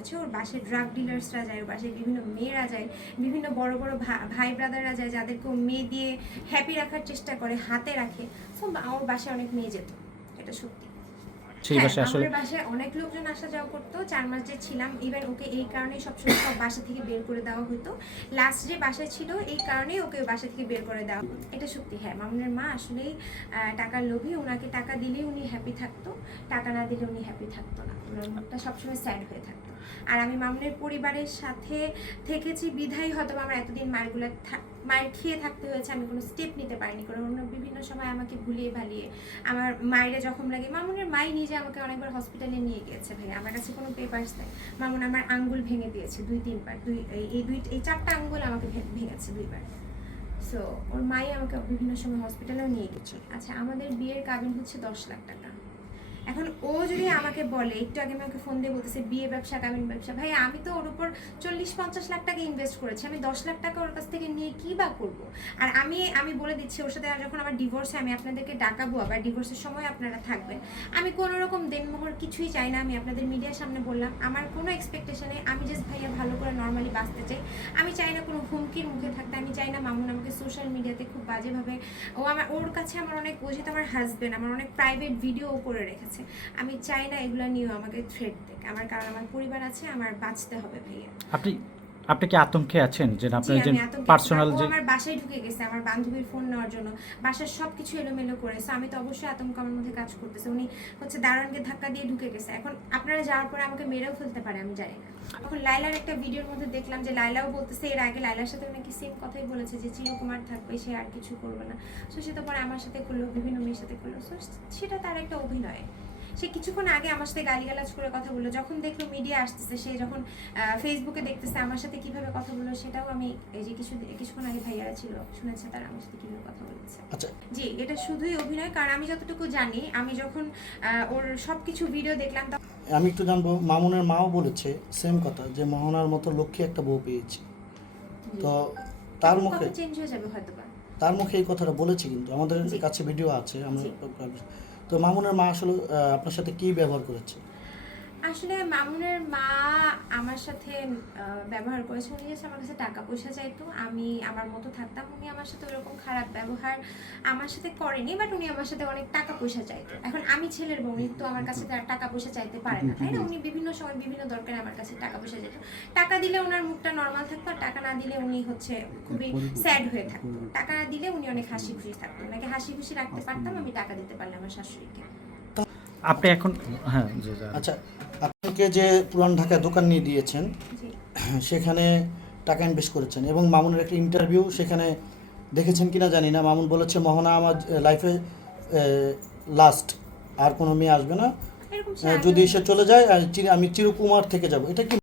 হচ্ছে। ওর বাসায় ড্রাগ ডিলার্সরা যায়, ওর বাসায় বিভিন্ন মেয়েরা যায়, বিভিন্ন বড় বড় ভাই ব্রাদাররা যায়, যাদেরকে ও মেয়ে দিয়ে হ্যাপি রাখার চেষ্টা করে, হাতে রাখে। সো ওর বাসায় অনেক মেয়ে যেত, এটা সত্যি। আমাদের বাসায় অনেক লোকজন আসা যাওয়া করতো 4 মাস যে ছিলাম। ইভেন ওকে এই কারণেই সবসময় সব বাসা থেকে বের করে দেওয়া হতো। লাস্ট যে বাসায় ছিল এই কারণেই ওকে বাসা থেকে বের করে দেওয়া, এটা সত্যি। হ্যাঁ, মামুনের মা আসলেই টাকার লোভী। ওনাকে টাকা দিলেই উনি হ্যাপি থাকতো, টাকা না দিলে উনি হ্যাপি থাকতো না। ওনার মুখটা সবসময় স্যাড হয়ে থাকতো। আর আমি মামুনের পরিবারের সাথে থেকেছি বিধায় হয়তো আমার এতদিন মায়ের খেয়ে থাকতে হয়েছে। আমি কোনো স্টেপ নিতে পারিনি, কারণ অন্য বিভিন্ন সময় আমাকে ভুলিয়ে ভালিয়ে আমার মায়েরা যখন লাগে, মামুনের মাই নিজে আমাকে অনেকবার হসপিটালে নিয়ে গিয়েছে। ভাই আমার কাছে কোনো পেপারস নেই। মামুন আমার আঙ্গুল ভেঙে দিয়েছে 2-3 বার, এই 4টা আঙ্গুল আমাকে ভেঙেছে 2বার। সো ওর মাই আমাকে বিভিন্ন সময় হসপিটালেও নিয়ে গেছে। আচ্ছা, আমাদের বিয়ের কাবিন হচ্ছে 10 লাখ টাকা। এখন ও যদি আমাকে বলে, একটু আগে আমাকে ফোন দিয়ে বলতেছে বিয়ে ব্যবসা, কামিন ব্যবসা, ভাই আমি তো ওর উপর 40-50 লাখ টাকা ইনভেস্ট করেছি, আমি 10 লাখ টাকা ওর কাছ থেকে নিয়ে কি বা করবো? আর আমি বলে দিচ্ছি, ওর সাথে যখন আমার ডিভোর্সে আমি আপনাদেরকে ডাকাবো, আবার ডিভোর্সের সময় আপনারা থাকবেন, আমি কোনো রকম দেনমোহর কিছুই চাই না। আমি আপনাদের মিডিয়ার সামনে বললাম, আমার কোনো এক্সপেকটেশনে, আমি জাস্ট ভাইয়া ভালো করে নর্মালি বাঁচতে চাই। আমি চাই না কোনো হুমকির মুখে থাকতে। আমি চাই না মামুন আমাকে সোশ্যাল মিডিয়াতে খুব বাজেভাবে, ওর কাছে আমার অনেক, ও যেহেতু আমার হাজবেন্ড, আমার অনেক প্রাইভেট ভিডিও করে রেখেছে। আমি চাই না এগুলো নিয়েও আমাকে থ্রেট দেখ। কারণ আমার পরিবার আছে, আমার বাঁচতে হবে ভাইয়া। আপনি কি আতঙ্কে আছেন যে আপনার যে পার্সোনাল যে আমার বাসায় ঢুকে গেছে আমার বান্ধবীর ফোন নেওয়ার জন্য, বাসার সবকিছু এলোমেলো করেছে। আমি তো অবশ্যই আতঙ্ক আমার মধ্যে কাজ করতেছে। উনি হচ্ছে দারোয়ানকে ধাক্কা দিয়ে ঢুকে গেছে। এখন আপনারা যাওয়ার পরে আমাকে মেরেও ফেলতে পারে, আমি জানি না। তখন লাইলার একটা ভিডিওর মধ্যে দেখলাম যে লাইলাও বলতেছে, এর আগে লাইলার সাথে নাকি সেম কথাই বলেছে যে চিরকুমার থাকবে, সে আর কিছু করবে না। সো সে তো পরে আমার সাথে করলো, বিভিন্ন মেয়ের সাথে করলো। সো সেটা তার একটা অভিনয়। সে কিছুক্ষণ আগে আমার সাথে গালিগালাজ করে কথা বললো, যখন দেখলো মিডিয়া আসতেছে, সে যখন ফেসবুকে দেখতেছে আমার সাথে কিভাবে কথা বললো, সেটাও আমি এই যে কিছুক্ষণ আগে ভাইয়ারা ছিল শুনেছে তারা আমার সাথে কিভাবে কথা বলেছে। আচ্ছা, জি, এটা শুধুই অভিনয়। কারণ আমি যতটুকু জানি, আমি যখন ওর সবকিছু ভিডিও দেখলাম, আমি একটু জানবো, মামুনের মাও বলেছে সেম কথা যে মোহনার মতো লক্ষ্মী একটা বউ পেয়েছে। তো তার মুখে চেঞ্জ হয়ে যাবে হয়তো বা, তার মুখে এই কথাটা বলেছে, কিন্তু আমাদের কাছে ভিডিও আছে। আমরা তো মামুনের মা আসলে আপনার সাথে কি ব্যবহার করেছে? আসলে মামুনের মা আমার সাথে ব্যবহার করেছে, উনি এসে আমার কাছে টাকা পয়সা চাইতো, আমি আমার মতো থাকতাম। উনি আমার সাথে ওরকম খারাপ ব্যবহার আমার সাথে করেনি, বাট উনি আমার সাথে অনেক টাকা পয়সা চাইতো। এখন আমি ছেলের বউ, উনি তো আমার কাছে টাকা পয়সা চাইতে পারে না, তাই না? উনি বিভিন্ন সময় বিভিন্ন দরকারে আমার কাছে টাকা পয়সা চাইতো। টাকা দিলে ওনার মুখটা নর্মাল থাকতো, আর টাকা না দিলে উনি হচ্ছে খুবই স্যাড হয়ে থাকতো। টাকা না দিলে উনি অনেক হাসি খুশি থাকতো। ওনাকে হাসি খুশি রাখতে পারতাম আমি টাকা দিতে পারলে আমার শাশুড়িকে। আপনি এখন আচ্ছা, আপনাকে যে পুরান ঢাকায় দোকান নিয়ে দিয়েছেন, সেখানে টাকা ইনভেস্ট করেছেন, এবং মামুনের একটা ইন্টারভিউ সেখানে দেখেছেন কিনা জানি না, মামুন বলেছে মোহনা আমার লাইফে লাস্ট, আর কোনো মেয়ে আসবে না, যদি সে চলে যায় আমি চিরকুমার থেকে যাব। এটা কি